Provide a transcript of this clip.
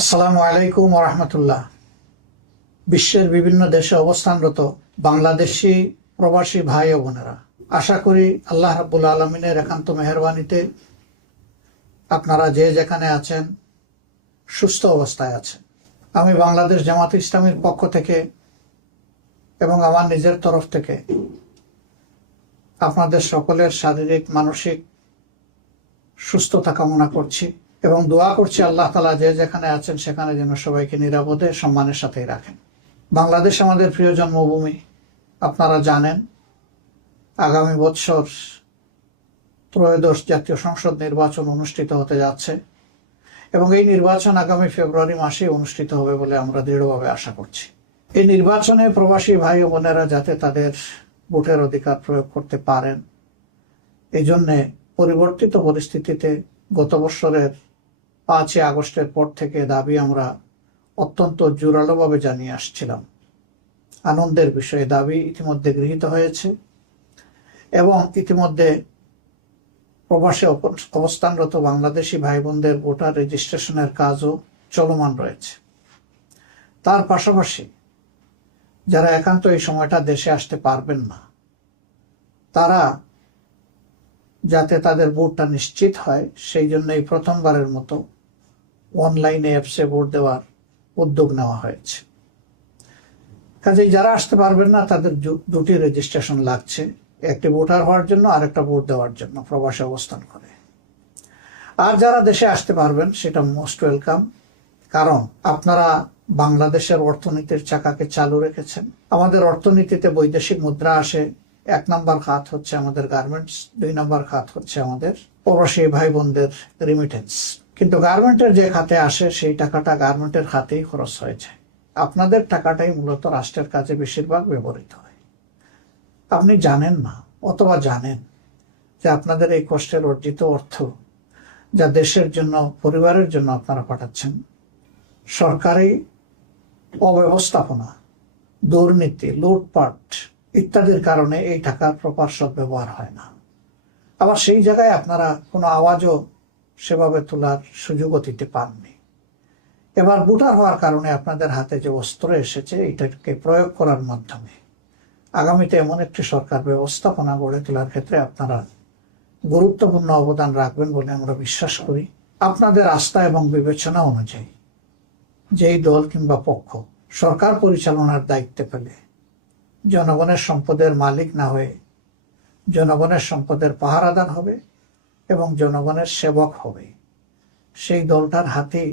আসসালামু আলাইকুম রহমতুল্লাহ। বিশ্বের বিভিন্ন দেশে অবস্থানরত বাংলাদেশি প্রবাসী ভাই ও বোনেরা, আশা করি আল্লাহ রাব্বুল আলমিনের একান্ত মেহরবানিতে আপনারা যে যেখানে আছেন সুস্থ অবস্থায় আছেন। আমি বাংলাদেশ জামাত ইসলামীর পক্ষ থেকে এবং আমার নিজের তরফ থেকে আপনাদের সকলের শারীরিক মানসিক সুস্থতা কামনা করছি এবং দোয়া করছি আল্লাহ তাআলা যে যেখানে আছেন সেখানে যেন সবাইকে নিরাপদে সম্মানের সাথেই রাখেন। বাংলাদেশ আমাদের প্রিয় জন্মভূমি। আপনারা জানেন আগামী বছর ত্রয়োদশ জাতীয় সংসদ নির্বাচন অনুষ্ঠিত হতে যাচ্ছে এবং এই নির্বাচন আগামী ফেব্রুয়ারি মাসে অনুষ্ঠিত হবে বলে আমরা দৃঢ়ভাবে আশা করছি। এই নির্বাচনে প্রবাসী ভাই ও বোনেরা যাতে তাদের ভোটের অধিকার প্রয়োগ করতে পারেন, এই জন্যে পরিবর্তিত পরিস্থিতিতে গত বছরের 5 আগস্টের পর থেকে দাবি আমরা অত্যন্ত জোরালোভাবে জানিয়ে আসছিলাম। আনন্দের বিষয়ে দাবি ইতিমধ্যে গৃহীত হয়েছে এবং ইতিমধ্যে প্রবাসে অবস্থানরত বাংলাদেশি ভাই বোনদের ভোটার রেজিস্ট্রেশনের কাজও চলমান রয়েছে। তার পাশাপাশি যারা একান্ত এই সময়টা দেশে আসতে পারবেন না, তারা যাতে তাদের ভোটটা নিশ্চিত হয় সেই জন্য এই প্রথমবারের মতো অনলাইনে অ্যাপসে ভোট দেওয়ার উদ্যোগ নেওয়া হয়েছে। কাজেই যারা আসতে পারবেন না তাদের দুটি রেজিস্ট্রেশন লাগছে, একটি ভোটার হওয়ার জন্য আর একটা ভোট দেওয়ার জন্য প্রবাসে অবস্থান করে। আর যারা দেশে আসতে পারবেন সেটা মোস্ট ওয়েলকাম, কারণ আপনারা বাংলাদেশের অর্থনীতির চাকাকে চালু রেখেছেন। আমাদের অর্থনীতিতে বৈদেশিক মুদ্রা আসে, 1 নম্বর খাত হচ্ছে আমাদের গার্মেন্টস, 2 নম্বর খাত হচ্ছে আমাদের প্রবাসী ভাই বোনদের রিমিটেন্স। কিন্তু গার্মেন্টের যে খাতে আসে সেই টাকাটা গার্মেন্টের খাতেই খরচ হয়ে যায়। আপনাদের টাকাটাই মূলত রাষ্ট্রের কাজে বেশিরভাগ ব্যবহৃত হয়। আপনি জানেন না অথবা জানেন যে আপনাদের এই কষ্টের অর্জিত অর্থ যা দেশের জন্য, পরিবারের জন্য আপনারা পাঠাচ্ছেন, সরকারি অব্যবস্থাপনা, দুর্নীতি, লুটপাট ইত্যাদির কারণে এই টাকার প্রপার সদ্ব্যবহার হয় না। আবার সেই জায়গায় আপনারা কোনো আওয়াজও সেভাবে তোলার সুযোগও দিতে পাননি। এবার ভোটার হওয়ার কারণে আপনাদের হাতে যে অস্ত্র এসেছে এটাকে প্রয়োগ করার মাধ্যমে আগামীতে এমন একটি সরকার ব্যবস্থাপনা গড়ে তোলার ক্ষেত্রে আপনারা গুরুত্বপূর্ণ অবদান রাখবেন বলে আমরা বিশ্বাস করি। আপনাদের আস্থা এবং বিবেচনা অনুযায়ী যেই দল কিংবা পক্ষ সরকার পরিচালনার দায়িত্বে পেলে জনগণের সম্পদের মালিক না হয়ে জনগণের সম্পদের পাহারাদার হবে এবং জনগণের সেবক হবে, সেই দলটার হাতেই